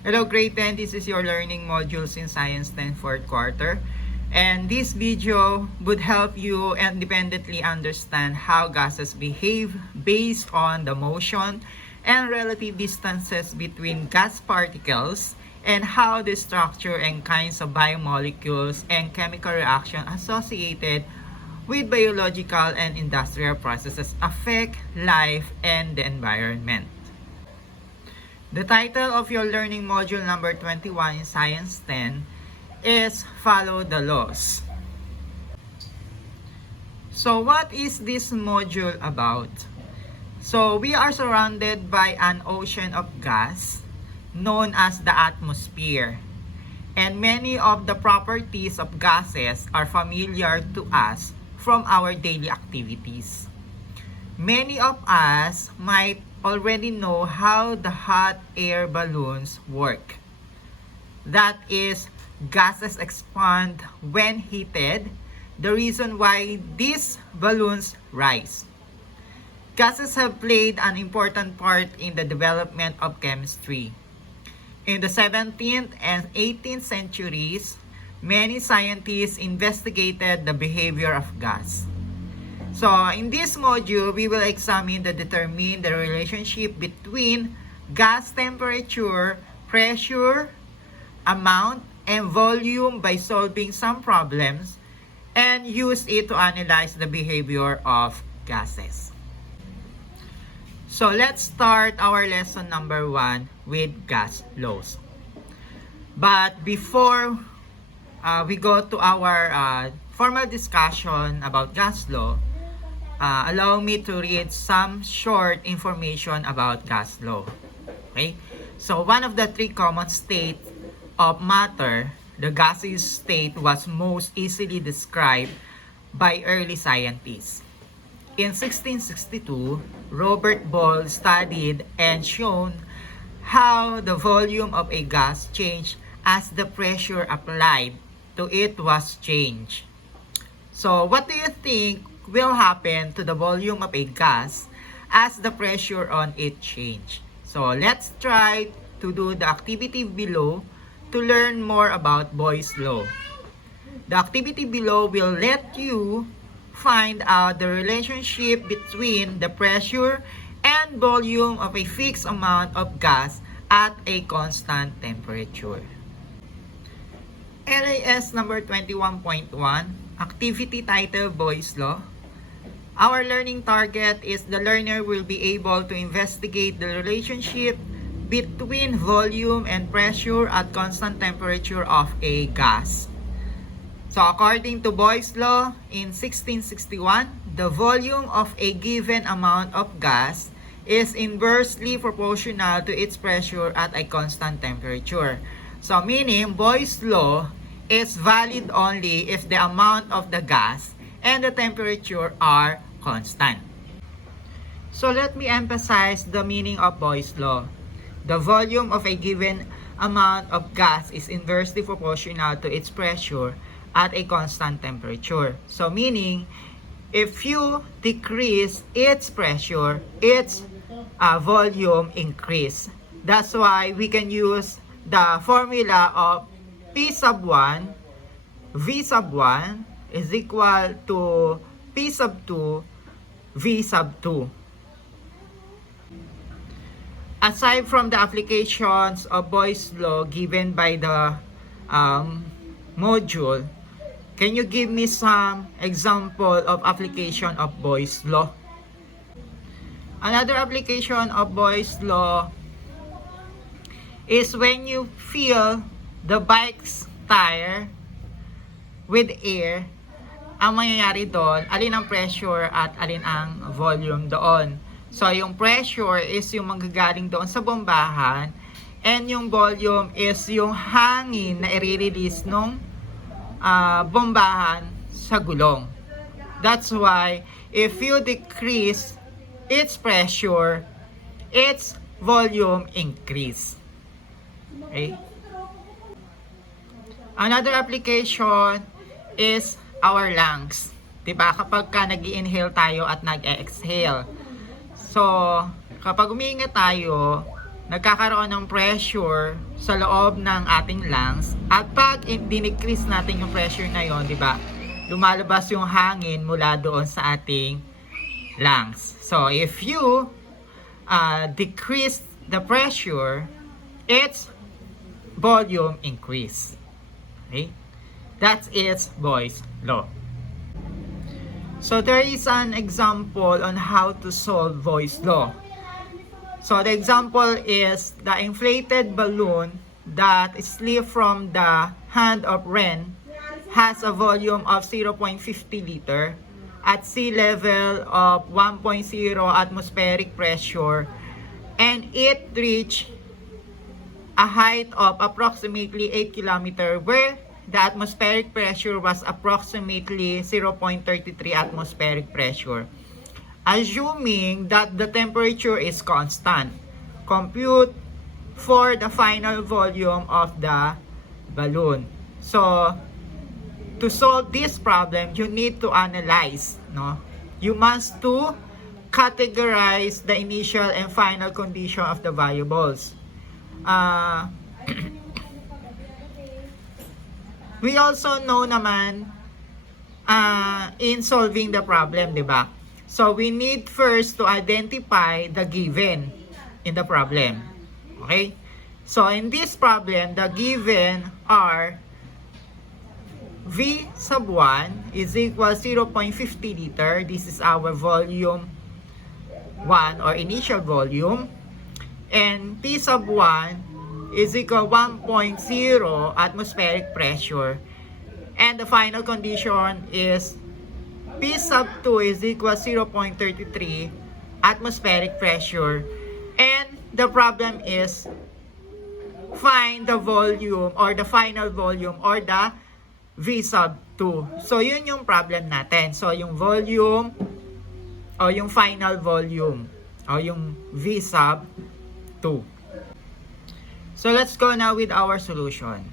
Hello grade 10, this is your learning modules in Science 10 4th quarter. And this video would help you independently understand how gases behave based on the motion and relative distances between gas particles and how the structure and kinds of biomolecules and chemical reaction associated with biological and industrial processes affect life and the environment. The title of your learning module number 21 in Science 10 is Follow the Laws. So what is this module about? So we are surrounded by an ocean of gas known as the atmosphere. And many of the properties of gases are familiar to us from our daily activities. Many of us might already know how the hot air balloons work. That is, gases expand when heated, the reason why these balloons rise. Gases have played an important part in the development of chemistry. In the 17th and 18th centuries, many scientists investigated the behavior of gas. So, in this module, we will examine the determine the relationship between gas temperature, pressure, amount, and volume by solving some problems and use it to analyze the behavior of gases. So, let's start our lesson number 1 with gas laws. But before we go to our formal discussion about gas law, allow me to read some short information about gas law. Okay? So one of the three common states of matter, the gaseous state, was most easily described by early scientists. In 1662, Robert Boyle studied and shown how the volume of a gas changed as the pressure applied to it was changed. So what do you think will happen to the volume of a gas as the pressure on it change? So let's try to do the activity below to learn more about Boyle's law. The activity below will let you find out the relationship between the pressure and volume of a fixed amount of gas at a constant temperature. LAS number 21.1, activity title Boyle's law. Our learning target is the learner will be able to investigate the relationship between volume and pressure at constant temperature of a gas. So according to Boyle's law, in 1661, the volume of a given amount of gas is inversely proportional to its pressure at a constant temperature. So meaning, Boyle's law is valid only if the amount of the gas and the temperature are constant. So let me emphasize the meaning of Boyle's law. The volume of a given amount of gas is inversely proportional to its pressure at a constant temperature. So meaning, if you decrease its pressure, its volume increase. That's why we can use the formula of P sub 1, V sub 1 is equal to P sub 2, V sub 2. Aside from the applications of Boyle's law given by the module, can you give me some example of application of Boyle's law? Another application of Boyle's law is when you fill the bike's tire with air, ang mangyayari doon, alin ang pressure at alin ang volume doon. So, yung pressure is yung manggagaling doon sa bombahan and yung volume is yung hangin na i-release nung bombahan sa gulong. That's why, if you decrease its pressure, its volume increase. Okay? Another application is our lungs. Diba? Kapag nag-i-inhale tayo at nag-exhale. So, kapag umiinga tayo, nagkakaroon ng pressure sa loob ng ating lungs, at pag dinecrease natin yung pressure na yon, di ba, lumalabas yung hangin mula doon sa ating lungs. So if you decrease the pressure, its volume increase. Okay, that's its Boyle's law. So there is an example on how to solve Boyle's law. So the example is the inflated balloon that slipped from the hand of Ren has a volume of 0.50 liter at sea level of 1.0 atmospheric pressure, and it reached a height of approximately 8 km where the atmospheric pressure was approximately 0.33 atmospheric pressure. Assuming that the temperature is constant, compute for the final volume of the balloon. So, to solve this problem, you need to analyze, no? You must to categorize the initial and final condition of the variables. We also know naman in solving the problem, di ba? So we need first to identify the given in the problem. Okay? So in this problem, the given are V sub 1 is equal 0.50 liter. This is our volume 1 or initial volume. And P sub 1 is equal 1.0 atmospheric pressure. And the final condition is P sub 2 is equal 0.33 atmospheric pressure. And the problem is find the volume or the final volume or the V sub 2. So, yun yung problem natin. So, yung volume o yung final volume o yung V sub 2. So, let's go now with our solution.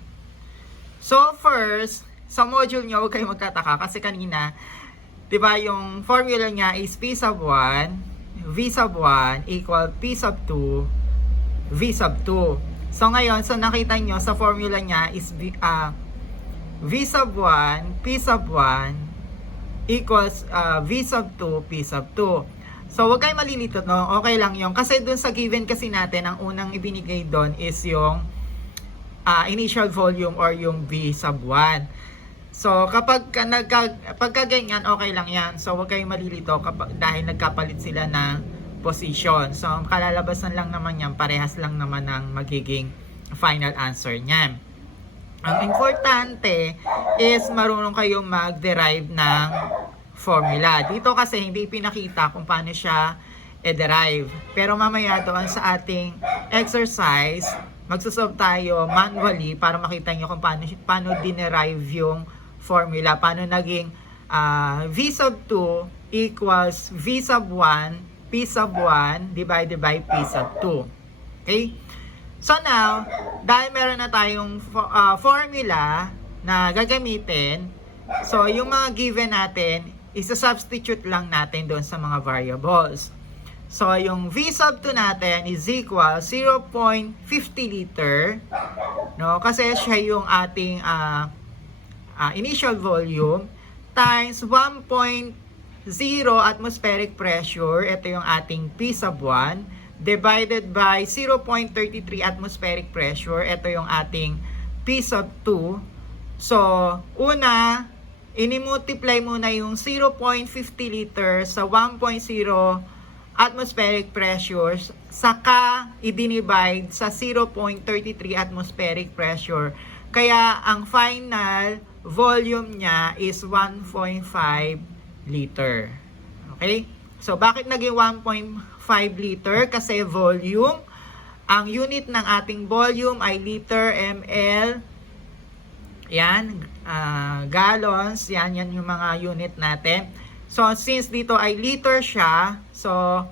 So, first, sa module nyo, huwag kayo magtataka kasi kanina, diba yung formula niya is P sub 1, V sub 1 equal P sub 2, V sub 2. So ngayon, so nakita nyo sa formula niya is V sub 1, P sub 1 equals V sub 2, P sub 2. So huwag kayo malilito, no? Okay lang yung kasi dun sa given kasi natin, ang unang ibinigay doon is yung initial volume or yung V sub 1. So, pagka ganyan, okay lang yan. So, huwag kayong malilito dahil nagkapalit sila ng position. So, ang kalalabasan lang naman yan, parehas lang naman ng magiging final answer niyan. Ang importante is marunong kayong mag-derive ng formula. Dito kasi hindi pinakita kung paano siya i-derive. Pero mamaya doon sa ating exercise, magsusolve tayo manually para makita nyo kung paano dinerive yung formula, paano naging V sub 2 equals V sub 1, P sub 1 divided by P sub 2. Okay? So now, dahil meron na tayong formula na gagamitin, so yung mga given natin, isa-substitute lang natin doon sa mga variables. So yung V sub 2 natin is equal 0.50 liter, no? Kasi siya yung ating initial volume times 1.0 atmospheric pressure, ito yung ating P sub 1, divided by 0.33 atmospheric pressure, ito yung ating P sub 2. So, una, inimultiply muna yung 0.50 liter sa 1.0 atmospheric pressure, saka i-divide sa 0.33 atmospheric pressure. Kaya, ang final volume niya is 1.5 liter. Okay? So, bakit naging 1.5 liter? Kasi volume, ang unit ng ating volume ay liter, ml, yan, gallons, yan yung mga unit natin. So, since dito ay liter siya, so,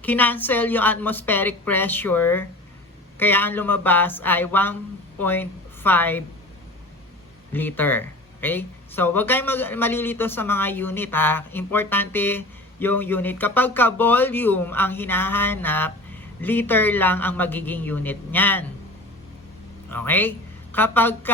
kinancel yung atmospheric pressure, kaya ang lumabas ay 1.5 liter. Okay? So, wag kayong malilito sa mga unit, ha. Importante yung unit. Kapag ka volume ang hinahanap, liter lang ang magiging unit niyan. Okay? Kapag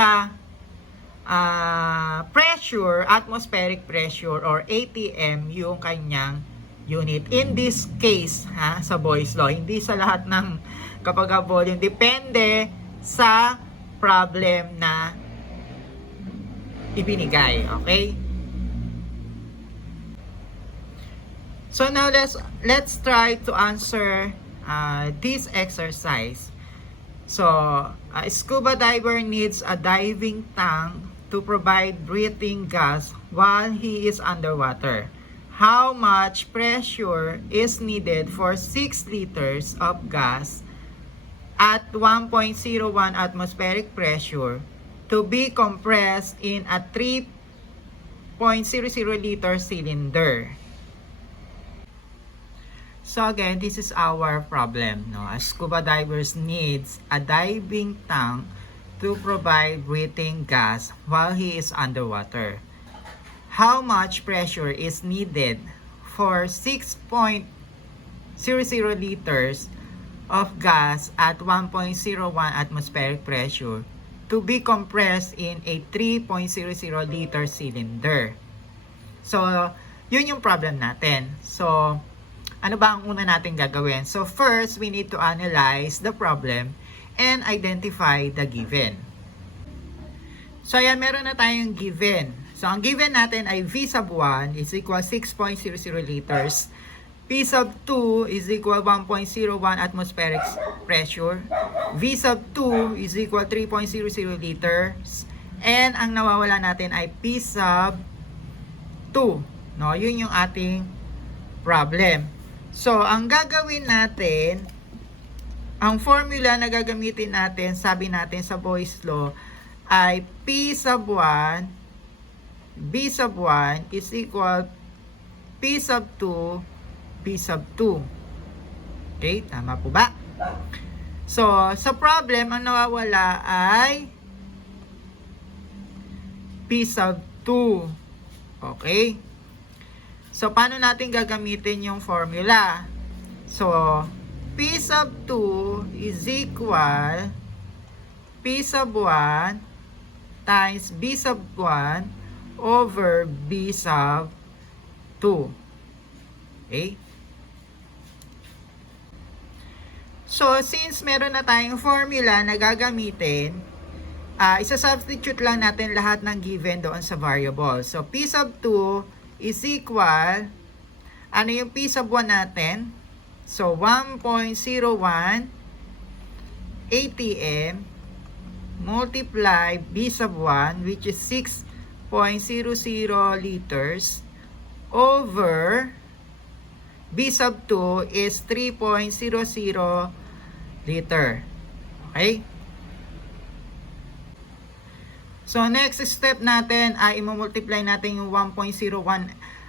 pressure, atmospheric pressure or ATM yung kanyang unit. In this case, sa Boyle's law, hindi sa lahat ng kapag volume, depende sa problem na ibinigay. Okay? So now let's try to answer this exercise. So, a scuba diver needs a diving tank to provide breathing gas while he is underwater. How much pressure is needed for 6 liters of gas at 1.01 atmospheric pressure to be compressed in a 3.00 liter cylinder? So again, this is our problem. A scuba diver needs a diving tank to provide breathing gas while he is underwater. How much pressure is needed for 6.00 liters of gas at 1.01 atmospheric pressure to be compressed in a 3.00 liter cylinder? So, yun yung problem natin. So, ano ba ang una natin gagawin? So first, we need to analyze the problem and identify the given. So ayan, meron na tayong given. So ang given natin ay V sub 1 is equal 6.00 liters. P sub 2 is equal 1.01 atmospheric pressure. V sub 2 is equal 3.00 liters. And ang nawawala natin ay P sub 2. No, yun yung ating problem. So, ang gagawin natin, ang formula na gagamitin natin, sabi natin sa Boyle's law, ay P sub 1, B sub 1 is equal P sub 2, B sub 2. Okay, tama po ba? So, sa problem, ang nawawala ay P sub 2. Okay? So, paano natin gagamitin yung formula? So, P sub 2 is equal P sub 1 times B sub 1 over B sub 2. Okay? So, since meron na tayong formula na gagamitin, isa-substitute lang natin lahat ng given doon sa variable. So, P sub 2 is equal, ano yung P sub 1 natin? So, 1.01 ATM multiply B sub 1, which is 6.00 liters, over B sub 2 is 3.00 liter. Okay? So, next step natin ay i-multiply natin yung 1.01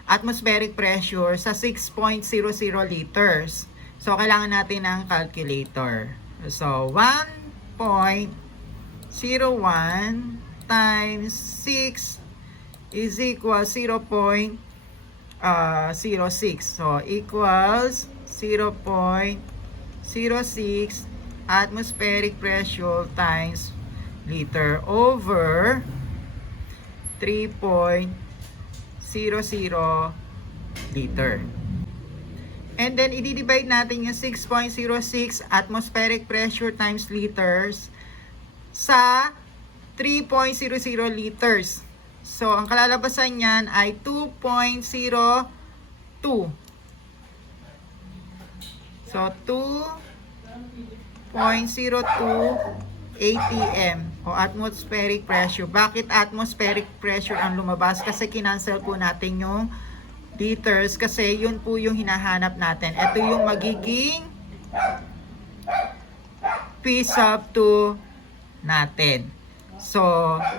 atmospheric pressure sa 6.00 liters. So, kailangan natin ng calculator. So, 1.01 times 6 is equal 0.06. So, equals 0.06 atmospheric pressure times liter over 3.00 liter. And then, i-divide natin yung 6.06 atmospheric pressure times liters sa 3.00 liters. So, ang kalalabasan niyan ay 2.02. So, 2.02 ATM o atmospheric pressure. Bakit atmospheric pressure ang lumabas? Kasi kinancel po natin yung liters kasi yun po yung hinahanap natin. Ito yung magiging P sub 2 natin. So,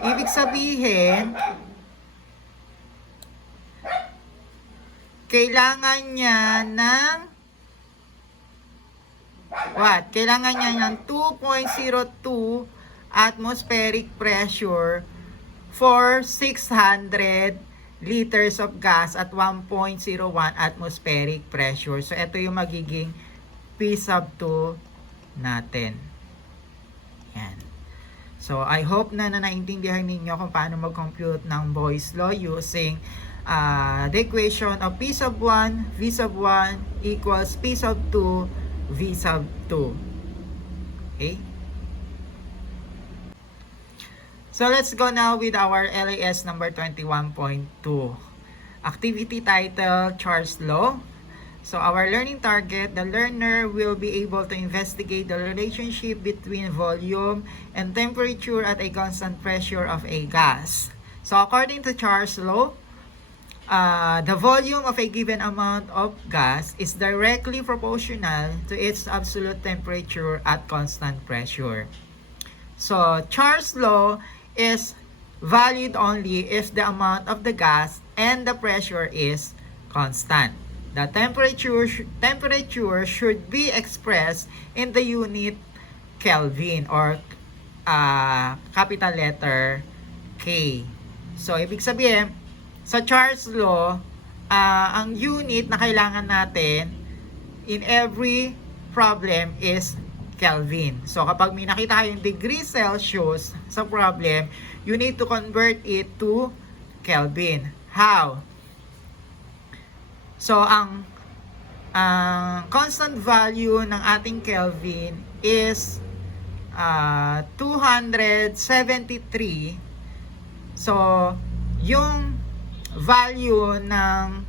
ibig sabihin, kailangan niya ng what? Kailangan niya ng 2.02 atmospheric pressure for 600 liters of gas at 1.01 atmospheric pressure. So, ito yung magiging P sub 2 natin. Yan. So, I hope na naintindihan ninyo kung paano mag-compute ng Boyle's law using the equation of P sub 1, V sub 1 equals P sub 2, V sub 2. Okay? So, let's go now with our LAS number 21.2. Activity title, Charles Law. So, our learning target, the learner will be able to investigate the relationship between volume and temperature at a constant pressure of a gas. So, according to Charles' law, the volume of a given amount of gas is directly proportional to its absolute temperature at constant pressure. So, Charles' law is valid only if the amount of the gas and the pressure is constant. The temperature should be expressed in the unit Kelvin or capital letter K. So, ibig sabihin, sa Charles' law, ang unit na kailangan natin in every problem is Kelvin. So, kapag may nakita kayong degree Celsius sa problem, you need to convert it to Kelvin. How? So, ang constant value ng ating Kelvin is 273. So, yung value ng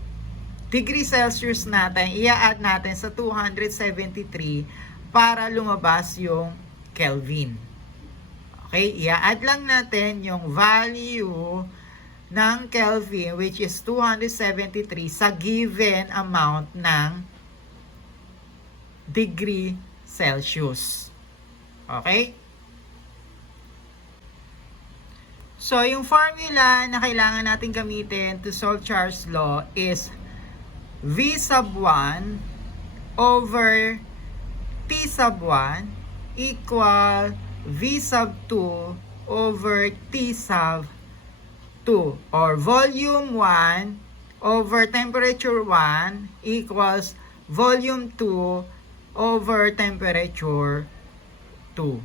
degree Celsius natin, i-add natin sa 273 para lumabas yung Kelvin. Okay, i-add lang natin yung value ng Kelvin, which is 273 sa given amount ng degree Celsius. Okay? So, yung formula na kailangan natin gamitin to solve Charles' law is V sub 1 over T sub 1 equal V sub 2 over T sub 2, or volume 1 over temperature 1 equals volume 2 over temperature 2.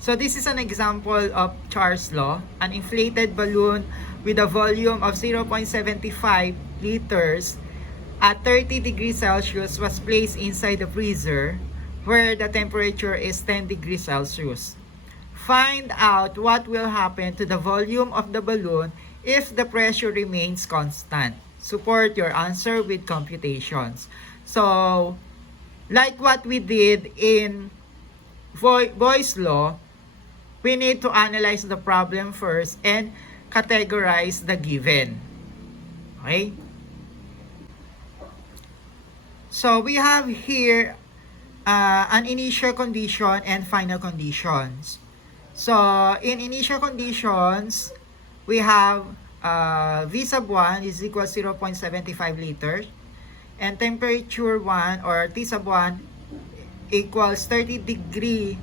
So this is an example of Charles' law. An inflated balloon with a volume of 0.75 liters at 30 degrees Celsius was placed inside the freezer where the temperature is 10 degrees Celsius. Find out what will happen to the volume of the balloon if the pressure remains constant. Support your answer with computations. So, like what we did in Boyle's law, we need to analyze the problem first and categorize the given. Okay? So, we have here an initial condition and final conditions. So, in initial conditions, we have V sub 1 is equal to 0.75 liters and temperature 1 or T sub 1 equals 30 degree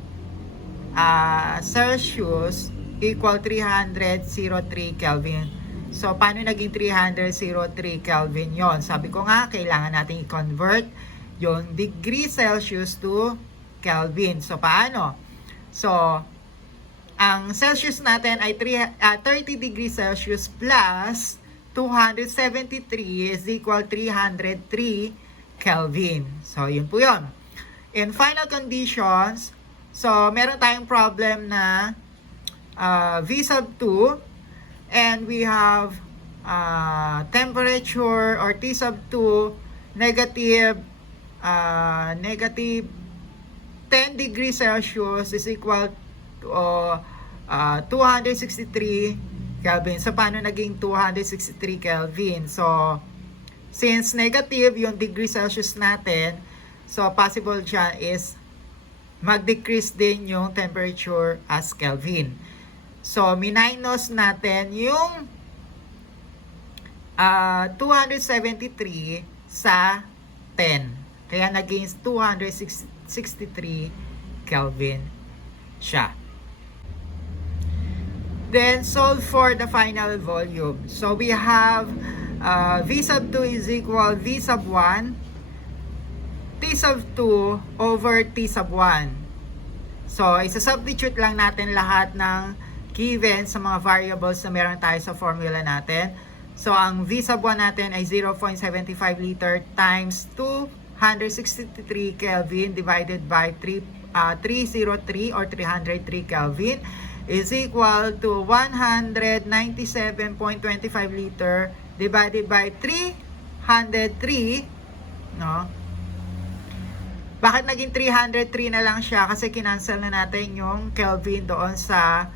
Celsius equal 303 Kelvin. So, paano naging 303 Kelvin yon? Sabi ko nga, kailangan natin i-convert yung degree Celsius to Kelvin. So, paano? So, ang Celsius natin ay 30 degrees Celsius plus 273 is equal 303 Kelvin. So, yun po yun. In final conditions, so, meron tayong problem na V sub 2 and we have temperature or T sub 2 negative 10 degrees Celsius is equal to 263 Kelvin. So, paano naging 263 Kelvin? So, since negative yung degree Celsius natin, so, possible dyan is mag-decrease din yung temperature as Kelvin. So, minus natin yung 273 sa 10. Kaya naging 263 Kelvin siya. Then, solve for the final volume. So, we have V sub 2 is equal V sub 1 T sub 2 over T sub 1. So, isa-substitute lang natin lahat ng given sa mga variables na meron tayo sa formula natin. So, ang V sub 1 natin ay 0.75 liter times 263 Kelvin divided by 303 or 303 Kelvin is equal to 197.25 liter divided by 303, no? Bakit naging 303 na lang siya? Kasi kinancel na natin yung Kelvin doon sa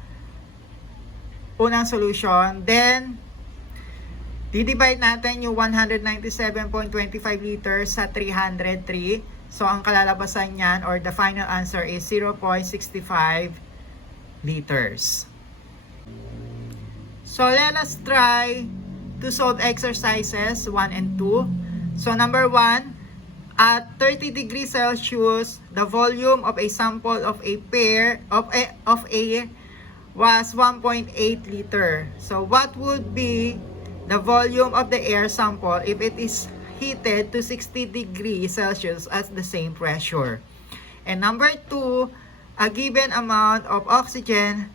unang solution. Then, di-divide natin yung 197.25 liters sa 303. So, ang kalalabasan niyan or the final answer is 0.65 liters. So, let us try to solve exercises 1 and 2. So, number 1, at 30 degrees Celsius, the volume of a sample of a pair of air was 1.8 liter. So, what would be the volume of the air sample if it is heated to 60 degrees Celsius at the same pressure? And number 2, a given amount of oxygen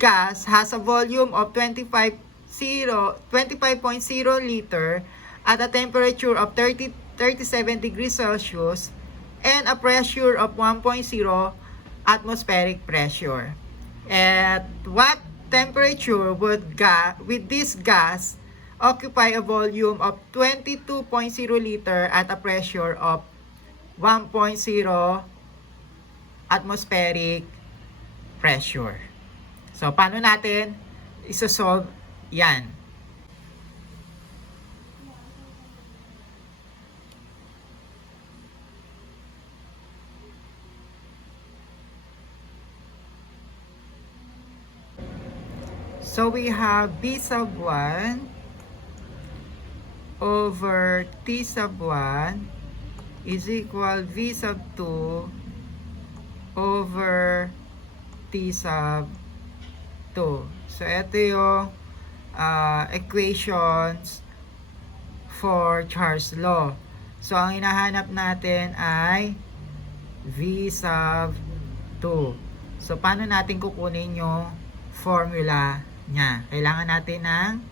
gas has a volume of 25.0 liter at a temperature of 37 degrees Celsius and a pressure of 1.0 atmospheric pressure. At what temperature would this gas occupy a volume of 22.0 liter at a pressure of 1.0 atmospheric pressure? So, paano natin isosolve yan? So, we have B sub 1 over T sub 1 is equal V sub 2 over T sub 2. So, ito yung equations for Charles' law. So, ang hinahanap natin ay V sub 2. So, paano natin kukunin yung formula niya? Kailangan natin ng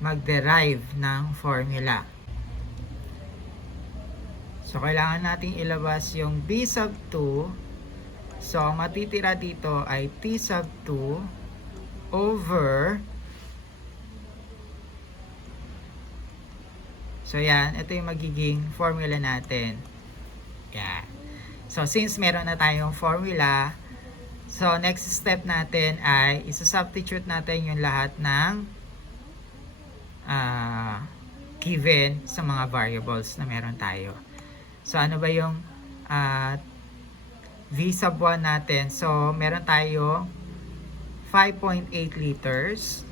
mag-derive ng formula. So, kailangan natin ilabas yung B sub 2. So, ang matitira dito ay T sub 2 over, so yan, ito yung magiging formula natin. Yan. So, since meron na tayong formula, so next step natin ay isa-substitute natin yung lahat ng given sa mga variables na meron tayo. So, ano ba yung V sub 1 natin? So, meron tayo 5.8 liters.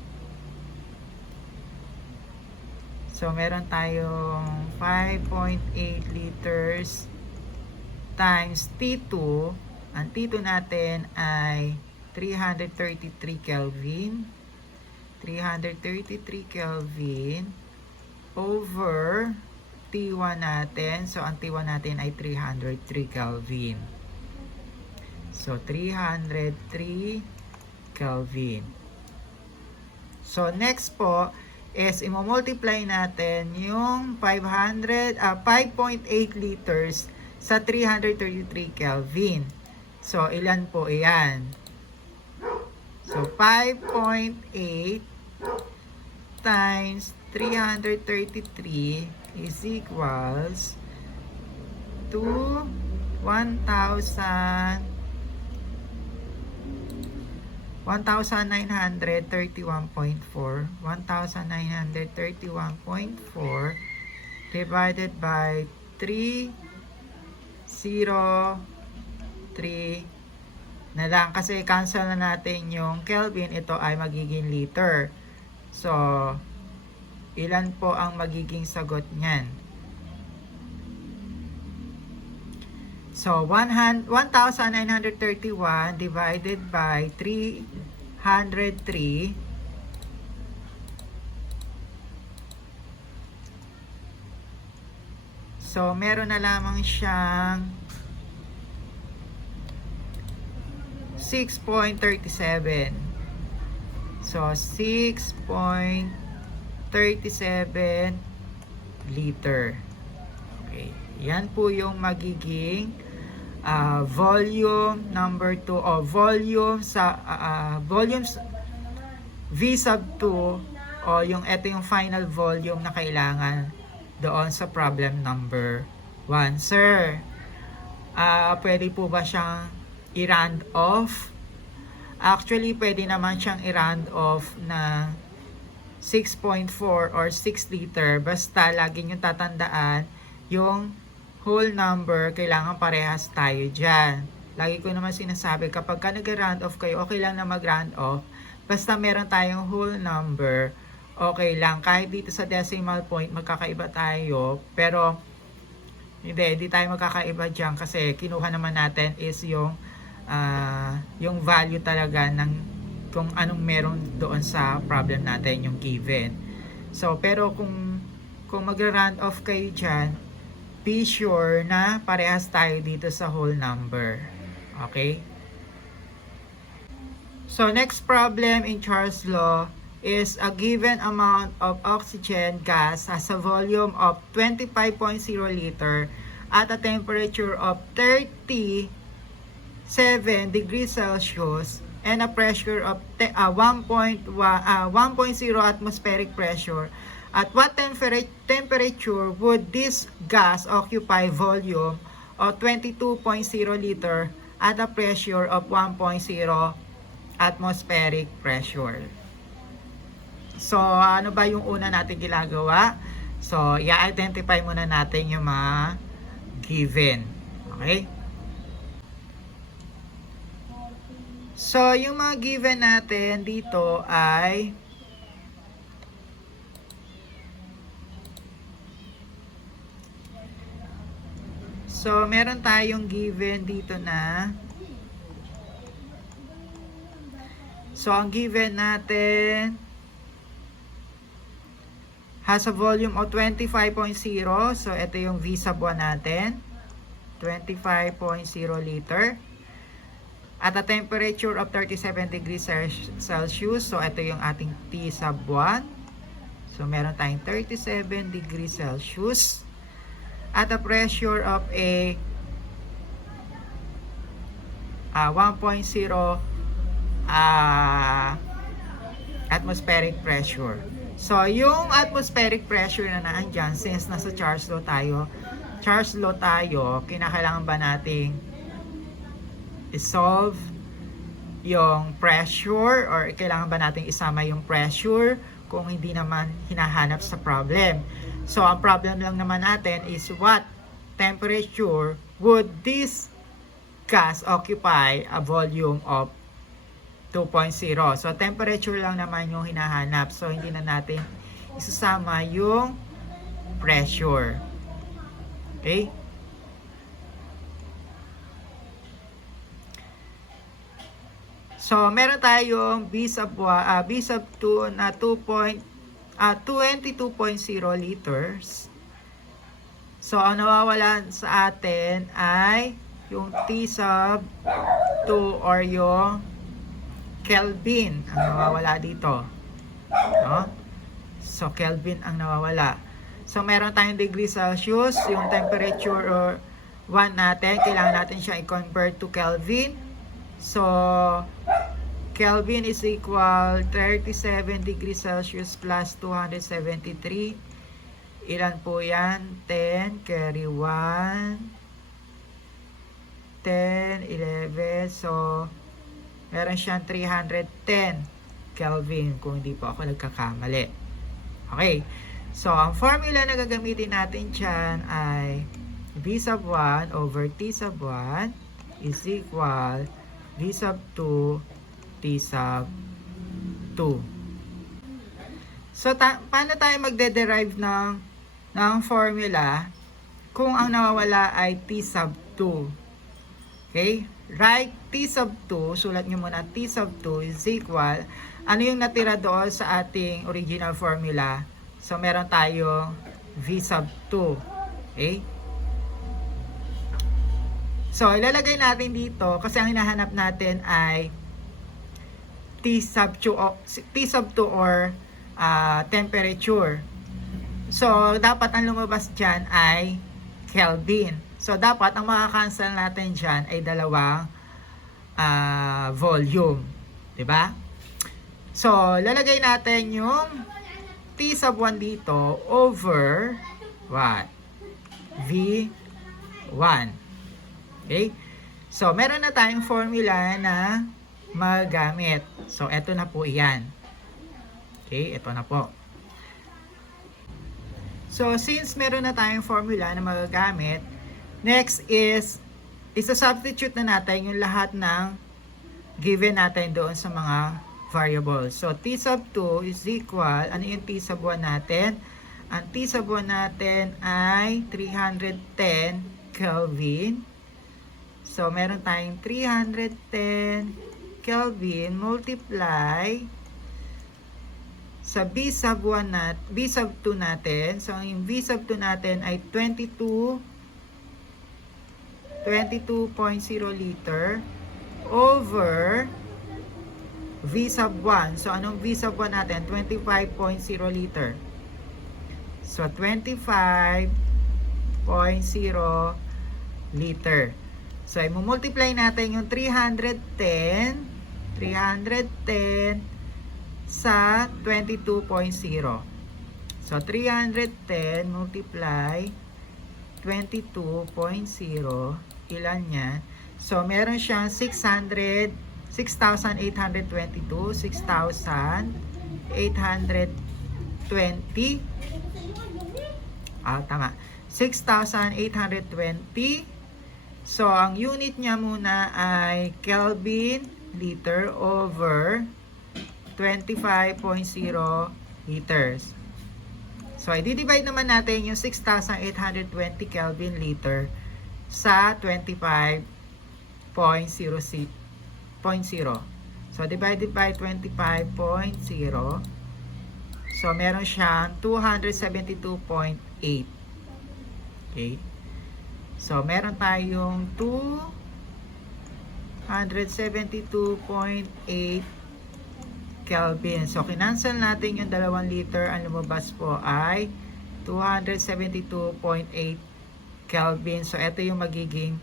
So, meron tayong 5.8 liters times T2. Ang T2 natin ay 333 Kelvin. 333 Kelvin over T1 natin. So, ang T1 natin ay 303 Kelvin. So, 303 Kelvin. So, next po is i-multiply natin yung 5.8 liters sa 333 Kelvin. So, ilan po iyan? So, 5.8 times 333 is equals to 1,931.4. 1,931.4 divided by 303 na lang, kasi cancel na natin yung Kelvin, ito ay magiging liter. So, ilan po ang magiging sagot niyan? So, 1,931 divided by 303 . So, meron na lamang siyang 6.37. So, 6.37 liter. Okay. Yan po yung magiging volume number 2 o volume sa volumes V sub 2 o yung ito yung final volume na kailangan doon sa problem number 1. Sir, pwede po ba siyang i-round off? Actually, pwede naman siyang i-round off na 6.4 or 6 liter. Basta lagi nyo tatandaan yung whole number, kailangan parehas tayo dyan. Lagi ko naman sinasabi, kapag ka nag-round off kayo, okay lang na mag-round off. Basta meron tayong whole number, okay lang. Kahit dito sa decimal point, magkakaiba tayo. Pero, hindi tayo magkakaiba dyan kasi kinuha naman natin is yung value talaga ng kung anong meron doon sa problem natin, yung given. So, pero kung mag-round off kayo dyan, be sure na parehas tayo dito sa whole number. Okay? So, next problem in Charles' law is a given amount of oxygen gas has a volume of 25.0 liter at a temperature of 37 degrees Celsius and a pressure of 1.0 atmospheric pressure. At what temperature would this gas occupy volume of 22.0 liter at a pressure of 1.0 atmospheric pressure? So, ano ba yung una natin ginagawa? So, i-identify muna natin yung mga given. Okay? So, yung mga given natin dito ay so, meron tayong given dito na so, ang given natin has a volume of 25.0. So, ito yung V sub 1 natin. 25.0 liter. At a temperature of 37 degrees Celsius. So, ito yung ating T sub 1. So, meron tayong 37 degrees Celsius. At a pressure of a 1.0 atmospheric pressure. So, yung atmospheric pressure na naandyan, since nasa Charles law tayo, kinakailangan ba nating isolve yung pressure or kailangan ba nating isama yung pressure kung hindi naman hinahanap sa problem? So, ang problem lang naman natin is what temperature would this gas occupy a volume of 2.0. So, temperature lang naman yung hinahanap. So, hindi na natin isasama yung pressure. Okay? So, meron tayong B sub 2 na 22.0 liters. So, ang nawawalan sa atin ay yung T sub 2 or yung Kelvin ang nawawala dito. No? So, Kelvin ang nawawala. So, meron tayong degree Celsius. Yung temperature or 1 natin, kailangan natin siya i-convert to Kelvin. So, Kelvin is equal 37 degrees Celsius plus 273. Ilan po yan? 10, carry 1, 10, 11. So, meron siyang 310 Kelvin kung hindi po ako nagkakamali. Okay. So, ang formula na gagamitin natin dyan ay V sub 1 over T sub 1 is equal V sub 2 T sub 2. So, paano tayo magde-derive ng formula kung ang nawawala ay T sub 2? Okay? Write T sub 2, sulat nyo muna T sub 2 is equal, ano yung natira doon sa ating original formula? So, meron tayo V sub 2. Okay? So, ilalagay natin dito kasi ang hinahanap natin ay T sub 2 or temperature. So, dapat ang lumabas dyan ay Kelvin. So, dapat ang makakancel natin dyan ay dalawang volume. Diba? So, lalagay natin yung T sub 1 dito over what? V1. Okay? So, meron na tayong formula na magamit. So, eto na po iyan. Okay? Ito na po. So, since meron na tayong formula na magagamit, next is isa-substitute na natin yung lahat ng given natin doon sa mga variables. So, T sub 2 is equal, ano yung T sub 1 natin? Ang T sub 1 natin ay 310 Kelvin. So, meron tayong 310 Kelvin multiply sa B sub 1 B sub 2 natin. So, yung B sub 2 natin ay 22.0 liter over V sub 1. So, anong V sub 1 natin? 25.0 liter. So, 25.0 liter. So, i-multiply natin yung 310 sa 22.0. So, 310 multiply 22.0. Ilan yan? So, meron siyang 6,822. 6,820. Tama. 6,820. So, ang unit niya muna ay Kelvin liter over 25.0 liters. So, i-divide naman natin yung 6,820 Kelvin liter sa 25.0. So, divided by 25.0. So, meron siyang 272.8. Okay. So, meron tayong 272.8 Kelvin. So, kinancel natin yung 2 liter. Ang lumabas po ay 272.8 Kelvin. So, ito yung magiging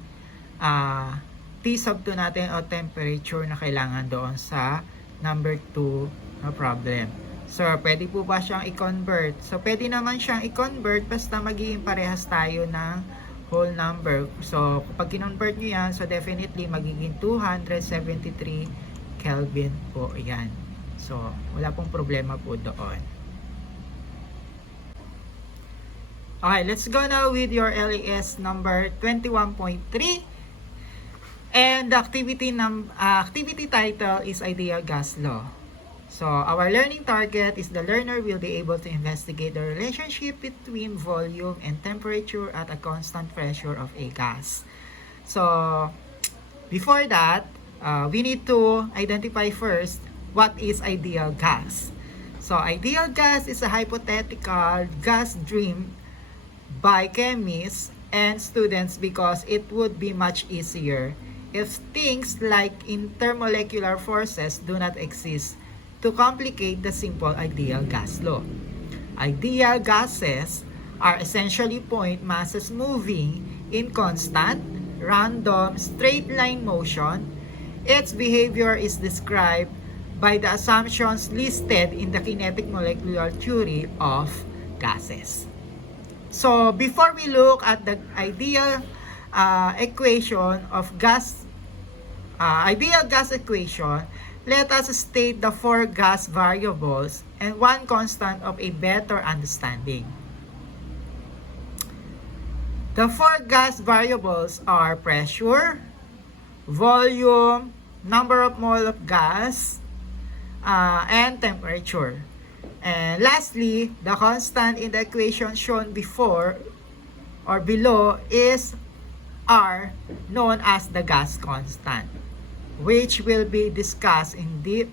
T sub 2 natin o temperature na kailangan doon sa number 2 na problem. So, pwede po ba siyang i-convert? So, pwede naman siyang i-convert basta magiging parehas tayo ng whole number. So, kapag kinonvert nyo yan, so definitely magiging 273 Kelvin po yan. So, wala pong problema po doon. Okay, let's go now with your LAS number 21.3. And the activity title is Ideal Gas Law. So, our learning target is the learner will be able to investigate the relationship between volume and temperature at a constant pressure of a gas. So, before that, we need to identify first what is ideal gas. So, ideal gas is a hypothetical gas dreamed by chemists and students because it would be much easier if things like intermolecular forces do not exist to complicate the simple ideal gas law. Ideal gases are essentially point masses moving in constant, random, straight line motion. Its behavior is described by the assumptions listed in the kinetic molecular theory of gases. So, before we look at the ideal equation of ideal gas equation, let us state the 4 gas variables and 1 constant of a better understanding. The 4 gas variables are pressure, volume, number of mole of gas, and temperature. And lastly, the constant in the equation shown before or below is R, known as the gas constant, which will be discussed in depth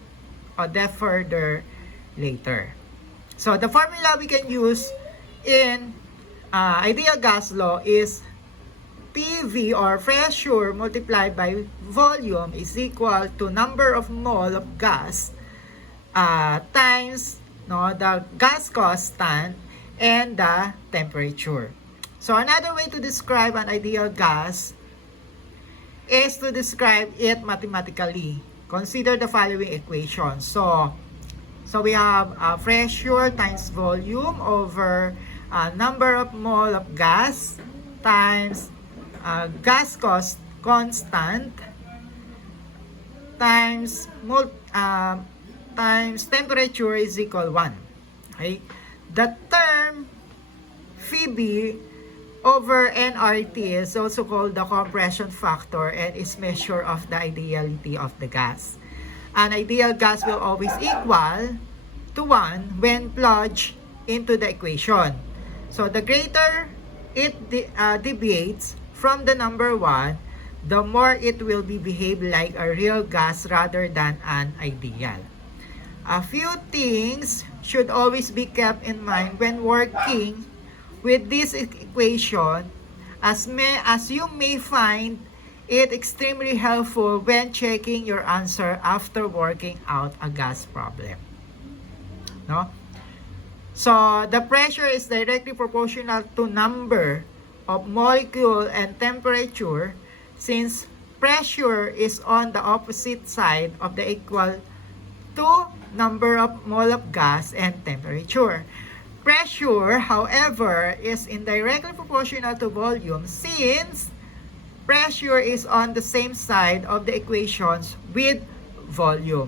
further later. So the formula we can use in ideal gas law is PV or pressure multiplied by volume is equal to number of mole of gas times the gas constant and the temperature. So another way to describe an ideal gas is to describe it mathematically. Consider the following equation. So we have pressure times volume over number of mole of gas times gas constant times temperature is equal 1. Okay? The term Phoebe over nRT is also called the compression factor and is measure of the ideality of the gas. An ideal gas will always equal to 1 when plugged into the equation. So the greater it deviates from the number 1, the more it will behave like a real gas rather than an ideal. A few things should always be kept in mind when working with this equation, as you may find it extremely helpful when checking your answer after working out a gas problem. No? So the pressure is directly proportional to number of molecule and temperature, since pressure is on the opposite side of the equal to number of mole of gas and temperature. Pressure, however, is indirectly proportional to volume, since pressure is on the same side of the equations with volume.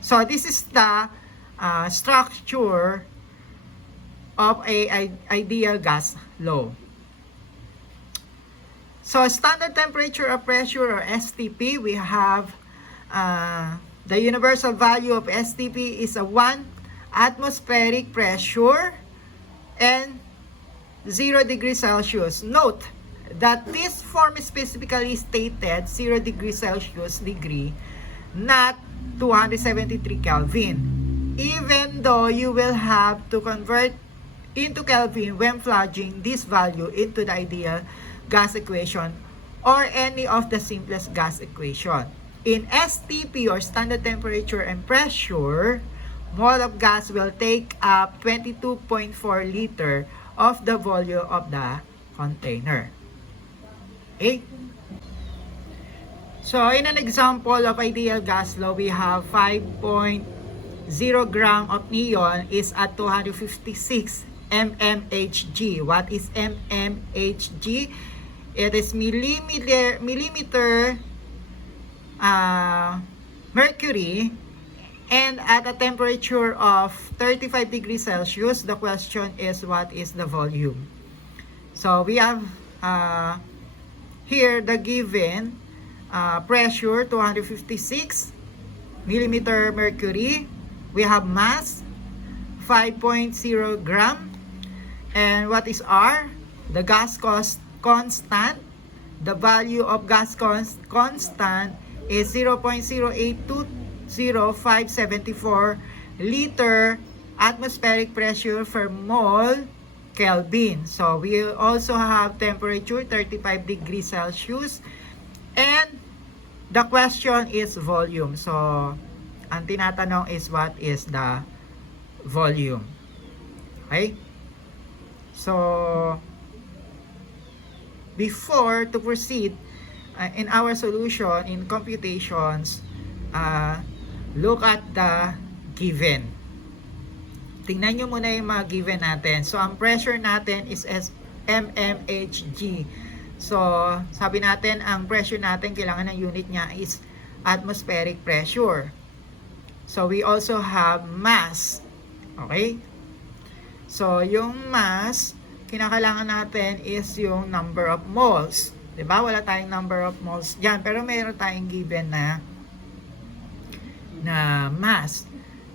So this is the structure of a ideal gas law. So standard temperature of pressure, or STP, we have the universal value of STP is a 1 atmospheric pressure and 0 degrees Celsius. Note that this form is specifically stated 0 degrees Celsius degree, not 273 Kelvin. Even though you will have to convert into Kelvin when plugging this value into the ideal gas equation or any of the simplest gas equation. In STP, or standard temperature and pressure, mole of gas will take up 22.4 liter of the volume of the container. Okay? So in an example of ideal gas law, we have 5.0 gram of neon is at 256 mmHg. What is mmHg? It is millimeter mercury, and at a temperature of 35 degrees Celsius. The question is, what is the volume? So we have here the given pressure 256 millimeter mercury. We have mass 5.0 gram, and what is R? The gas constant. The value of gas constant is 0.0820574 liter atmospheric pressure per mole Kelvin. So we also have temperature 35 degrees Celsius, and the question is volume. So ang tinatanong is, what is the volume? Okay? So before to proceed in our solution in computations, look at the given. Tingnan nyo muna yung mga given natin. So ang pressure natin is mmHg. So sabi natin, ang pressure natin, kailangan ng unit niya is atmospheric pressure. So we also have mass. Okay? So yung mass, kinakailangan natin is yung number of moles. Diba? Wala tayong number of moles dyan, pero mayroon tayong given na mass.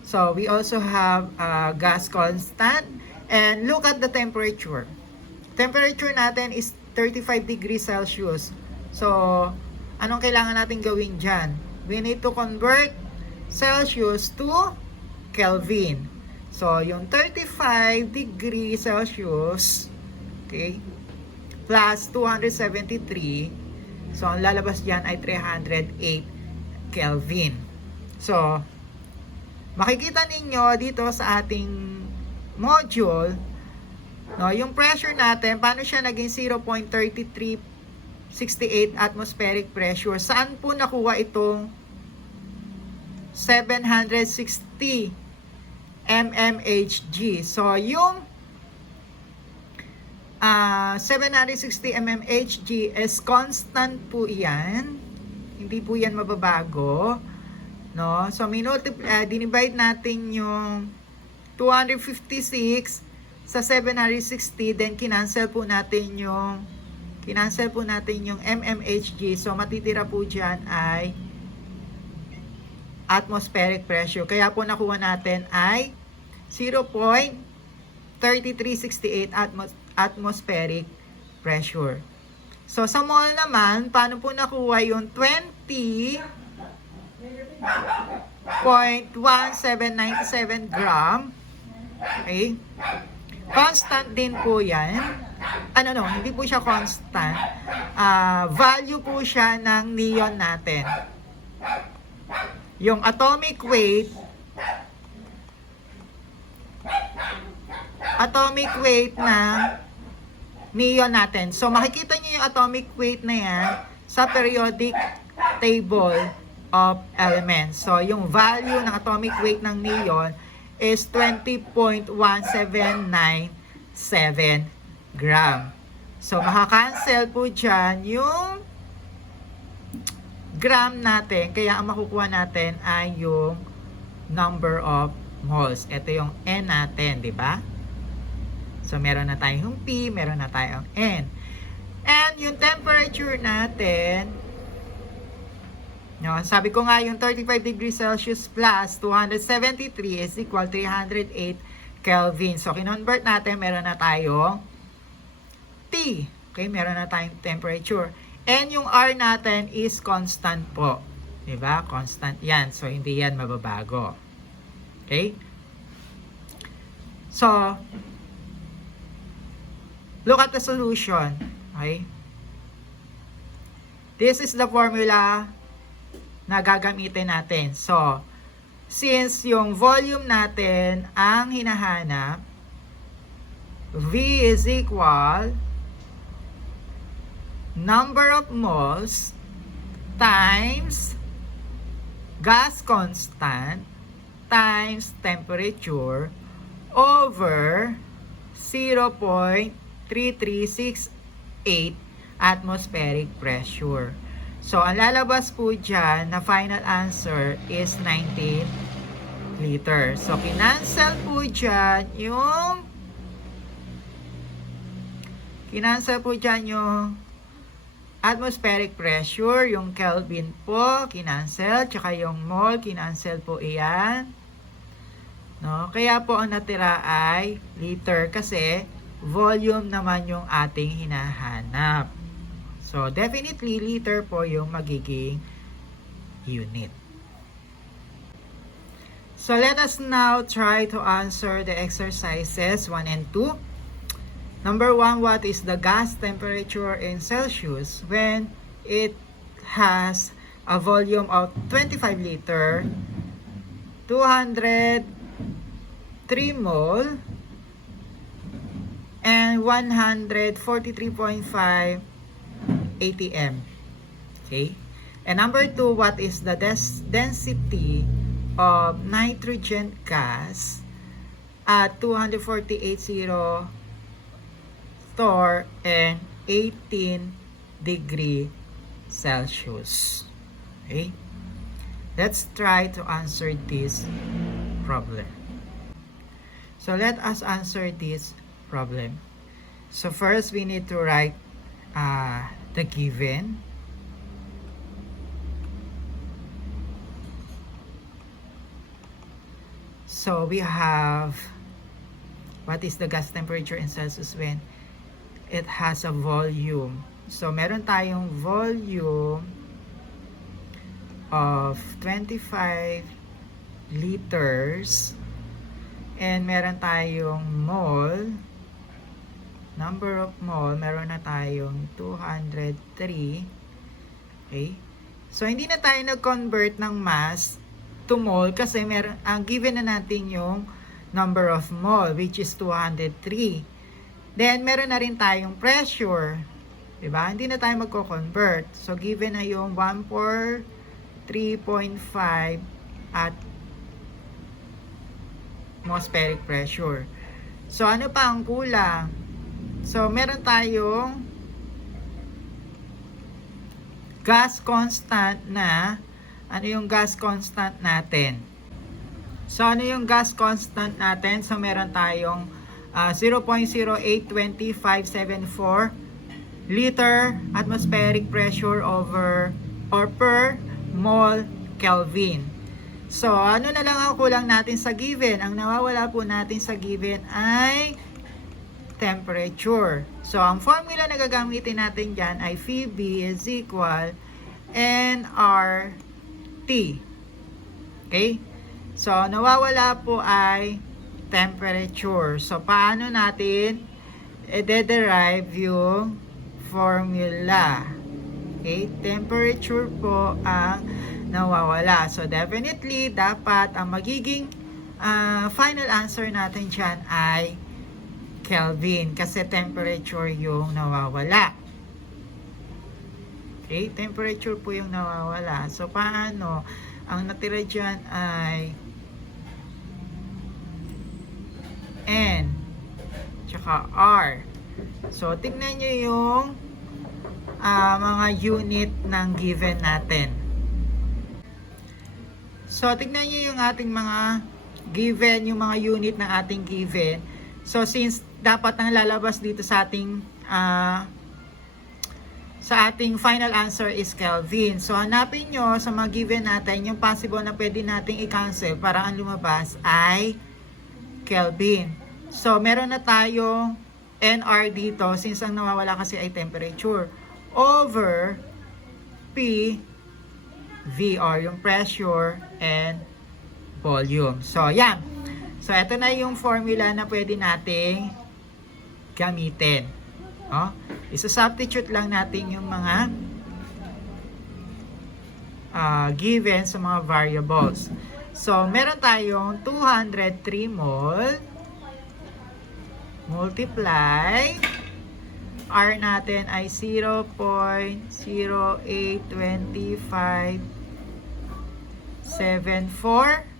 So we also have gas constant, and look at the temperature. Temperature natin is 35 degrees Celsius. So anong kailangan natin gawin dyan? We need to convert Celsius to Kelvin. So yung 35 degrees Celsius, okay, plus 273. So, ang lalabas dyan ay 308 Kelvin. So, makikita ninyo dito sa ating module, no, yung pressure natin, paano siya naging 0.3368 atmospheric pressure. Saan po nakuha itong 760 mmHg? So, yung 760 mmHg is constant po yan. Hindi po yan mababago. No? So, dinivide natin yung 256 sa 760, then kinancel po natin yung mmHg. So, matitira po dyan ay atmospheric pressure. Kaya po nakuha natin ay 0.3368 atmospheric pressure. So, sa mole naman, paano po nakuha yung 20.1797 gram? Okay? Constant din po yan. Hindi po siya constant. Value po siya ng neon natin. Yung atomic weight ng neon natin. So, makikita nyo yung atomic weight na yan sa periodic table of elements. So, yung value ng atomic weight ng neon is 20.1797 gram. So, makakancel po dyan yung gram natin. Kaya ang makukuha natin ay yung number of moles. Ito yung N natin, di ba? So, meron na tayong P, meron na tayong N. And yung temperature natin, no, sabi ko nga yung 35 degrees Celsius plus 273 is equal 308 Kelvin. So, kinonvert natin, meron na tayong T. Okay, meron na tayong temperature. And yung R natin is constant po. Diba? Constant yan. So, hindi yan mababago. Okay? So, look at the solution. Okay? This is the formula na gagamitin natin. So, since yung volume natin ang hinahanap, V is equal number of moles times gas constant times temperature over 0.3368 atmospheric pressure. So, ang lalabas po dyan na final answer is 19 liter. So, kinancel po dyan yung atmospheric pressure, yung Kelvin po, kinancel, tsaka yung mole, kinancel po iyan. No? Kaya po ang natira ay liter kasi volume naman yung ating hinahanap. So, definitely, liter po yung magiging unit. So, let us now try to answer the exercises 1 and 2. Number 1, what is the gas temperature in Celsius when it has a volume of 25 liter, 203 mole, and 143.5 ATM. Okay? And number 2, what is the density of nitrogen gas at 248.0 and 18 degree Celsius. Okay? Let's try to answer this problem. So let us answer this problem. So first we need to write the given. So we have what is the gas temperature in Celsius when it has a volume. So meron tayong volume of 25 liters and meron tayong mole number of mole, meron na tayong 203. Okay? So, hindi na tayo nag-convert ng mass to mole kasi ang given na natin yung number of mole, which is 203. Then, meron na rin tayong pressure. Diba? Hindi na tayo magko-convert. So, given na yung 143.5 at atmospheric pressure. So, ano pa ang kulang? So, meron tayong gas constant na, ano yung gas constant natin? So, ano yung gas constant natin? So, meron tayong 0.082574 liter atmospheric pressure over or per mole Kelvin. So, ano na lang ang kulang natin sa given? Ang nawawala po natin sa given ay temperature. So, ang formula na gagamitin natin dyan ay Phoebe is equal nRT. Okay? So, nawawala po ay temperature. So, paano natin i-derive yung formula? Okay? Temperature po ang nawawala. So, definitely, dapat ang magiging final answer natin dyan ay Kelvin. Kasi temperature yung nawawala. Okay? Temperature po yung nawawala. So, paano? Ang natira dyan ay N tsaka R. So, tignan nyo yung mga unit ng given natin. So, tignan nyo yung ating mga given, yung mga unit ng ating given. So, since dapat ang lalabas dito sa ating final answer is Kelvin. So, hanapin nyo sa mga given natin yung possible na pwede nating i-cancel para ang lumabas ay Kelvin. So, meron na tayong NR dito since ang nawawala kasi ay temperature over P VR, yung pressure and volume. So, yan. So, ito na yung formula na pwede nating gamitin. Oh, isa-substitute lang natin yung mga given sa mga variables. So, meron tayong 203 mole multiply R natin ay 0.082574.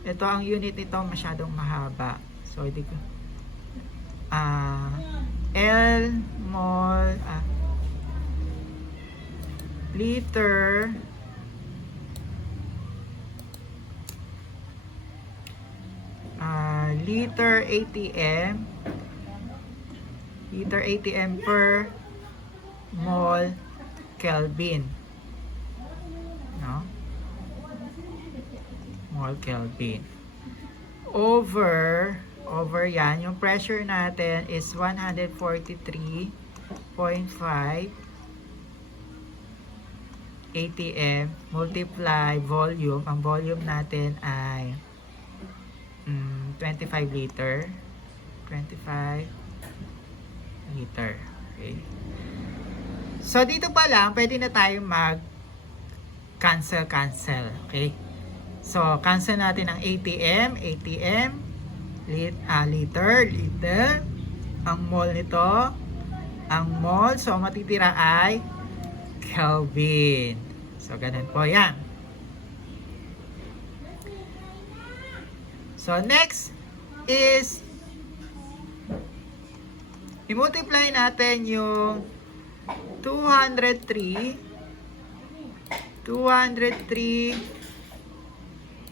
Ito ang unit nito masyadong mahaba. So, hindi ko L mol liter liter ATM per mole Kelvin, no? Mole Kelvin over yan, yung pressure natin is 143.5 ATM multiply volume. Ang volume natin ay 25 liter. 25 liter. Okay. So, dito pa lang, pwede na tayong mag-cancel. Okay. So, cancel natin ang ATM. Liter. Ang mole nito. Ang mole. So, matitira ay Kelvin. So, ganun po yan. So, next is i-multiply natin yung 203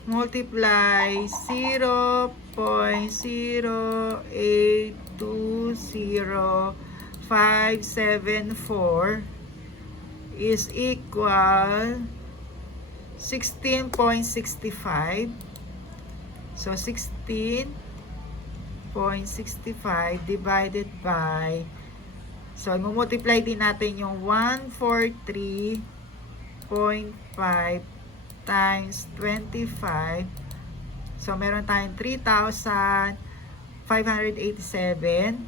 multiply 0.0820574 is equal 16.65. So, 16.65 divided by, so, i-multiply din natin yung 143.5 times 25. So, meron tayong 3,000 3,000.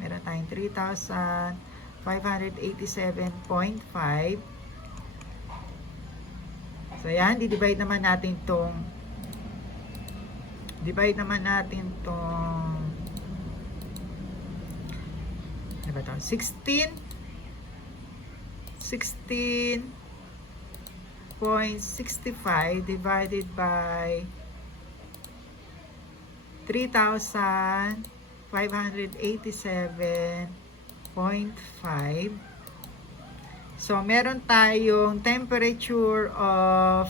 Meron tayong 3,587.5. So, yan. Divide naman natin tong 16.65 divided by 3,587.5. So, meron tayong temperature of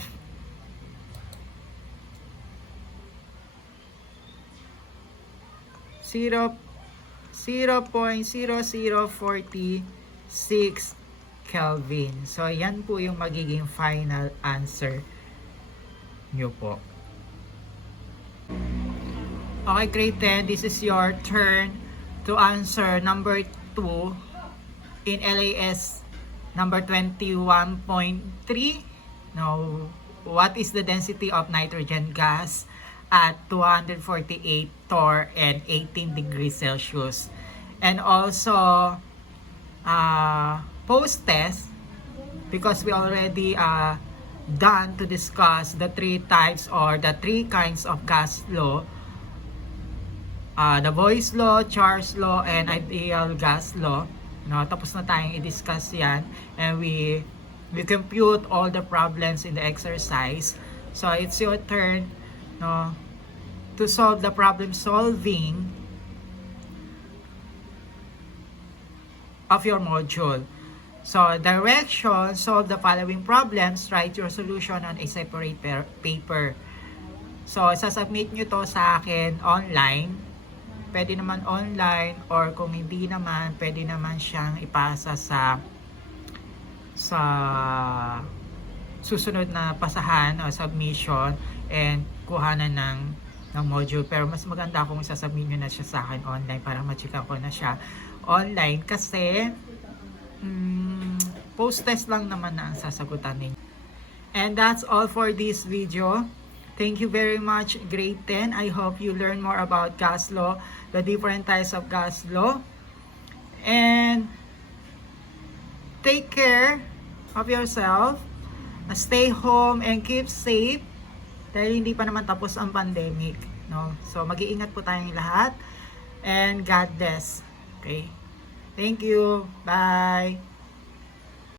0.0046 Kelvin. So, yan po yung magiging final answer nyo po. Okay, grade 10, this is your turn to answer number 2 in LAS number 21.3. Now, what is the density of nitrogen gas at 248 torr and 18 degrees Celsius? And also, post-test, because we already done to discuss the 3 types or the 3 kinds of gas law, the Boyle's law, Charles law, and ideal gas law. No, tapos na tayong i-discuss yan, and we compute all the problems in the exercise. So it's your turn, no, to solve the problem solving of your module. So direction, solve the following problems, write your solution on a separate paper. So sasubmit nyo to sa akin online. Pwede naman online, or kung hindi naman, pwede naman siyang ipasa sa susunod na pasahan o submission and kuhanan ng module. Pero mas maganda kung sasubmit nyo na siya sa akin online para ma-checkan ko na siya online, kasi post-test lang naman na ang sasagutan ninyo. And that's all for this video. Thank you very much, grade 10. I hope you learn more about gas law, the different types of gas law. And take care of yourself. Stay home and keep safe. Dahil hindi pa naman tapos ang pandemic, no? So mag-iingat po tayong lahat. And God bless. Okay? Thank you. Bye.